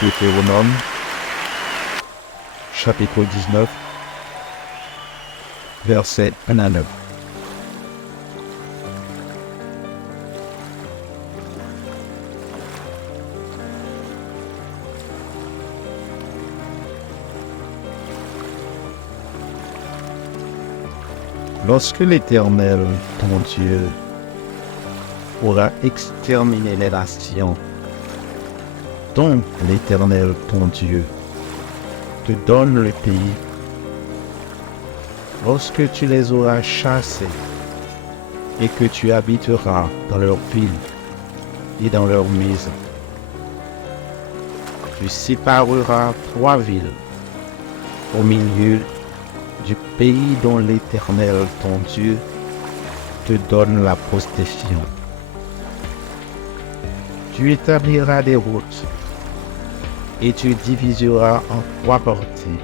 Deutéronome, chapitre 19, versets 1 à 9. Lorsque l'Éternel, ton Dieu, aura exterminé les nations, dont l'Éternel, ton Dieu, te donne le pays, lorsque tu les auras chassés et que tu habiteras dans leurs villes et dans leurs maisons, tu sépareras 3 villes au milieu du pays dont l'Éternel, ton Dieu, te donne la possession. Tu établiras des routes et tu diviseras en 3 parties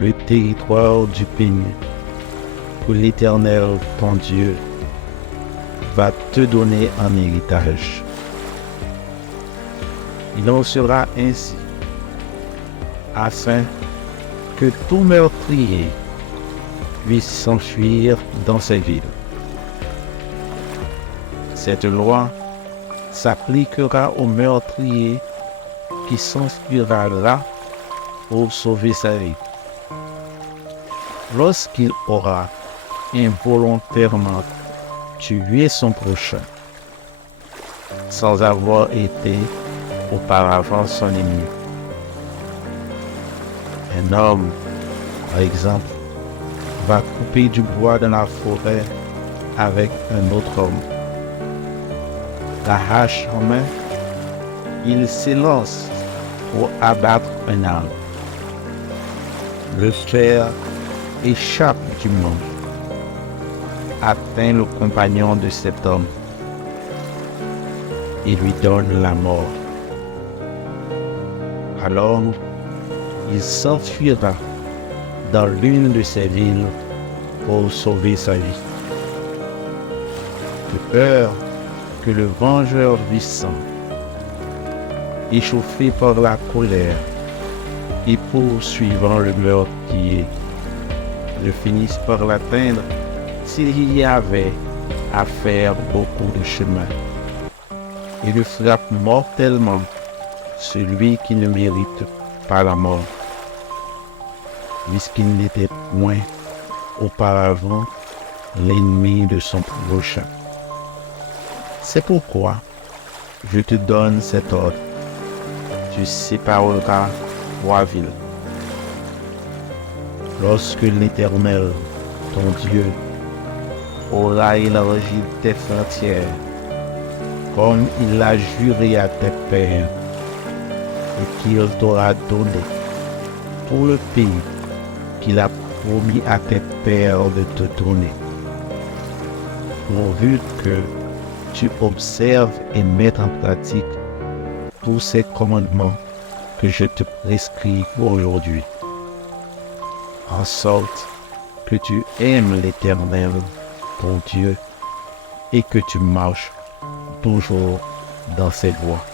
le territoire du pays que l'Éternel, ton Dieu, va te donner en héritage. Il en sera ainsi, afin que tout meurtrier puisse s'enfuir dans ces villes. Cette loi s'appliquera au meurtrier qui s'enfuira là pour sauver sa vie. Lorsqu'il aura involontairement tué son prochain, sans avoir été auparavant son ennemi. Un homme, par exemple, va couper du bois dans la forêt avec un autre homme. La hache en main, il s'élance pour abattre un arbre. Le fer échappe du manche, atteint le compagnon de cet homme et lui donne la mort. Alors, il s'enfuira dans l'une de ces villes pour sauver sa vie. De peur que le vengeur du sang, échauffé par la colère et poursuivant le meurtrier, ne finisse par l'atteindre s'il y avait à faire beaucoup de chemin, et le frappe mortellement celui qui ne mérite pas la mort, puisqu'il n'était point auparavant l'ennemi de son prochain. C'est pourquoi je te donne cet ordre. Tu sépareras 3 villes. Lorsque l'Éternel, ton Dieu, aura élargi tes frontières, comme il l'a juré à tes pères, et qu'il t'aura donné tout le pays qu'il a promis à tes pères de te donner, pourvu que tu observes et mettes en pratique tous ces commandements que je te prescris aujourd'hui, en sorte que tu aimes l'Éternel, ton Dieu, et que tu marches toujours dans ses voies.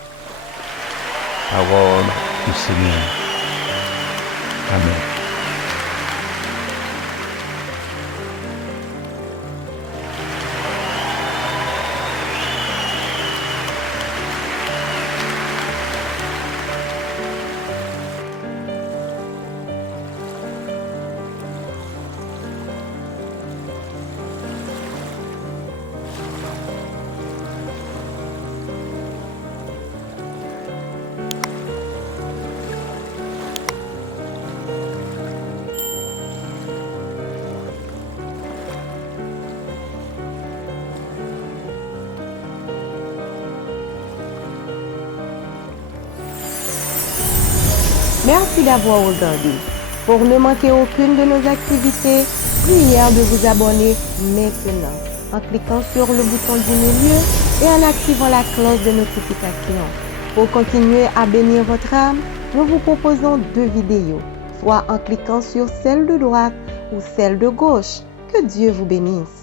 Parole du Seigneur. Amen. Merci d'avoir regardé. Pour ne manquer aucune de nos activités, prière de vous abonner maintenant en cliquant sur le bouton du milieu et en activant la cloche de notification. Pour continuer à bénir votre âme, nous vous proposons 2 vidéos, soit en cliquant sur celle de droite ou celle de gauche. Que Dieu vous bénisse.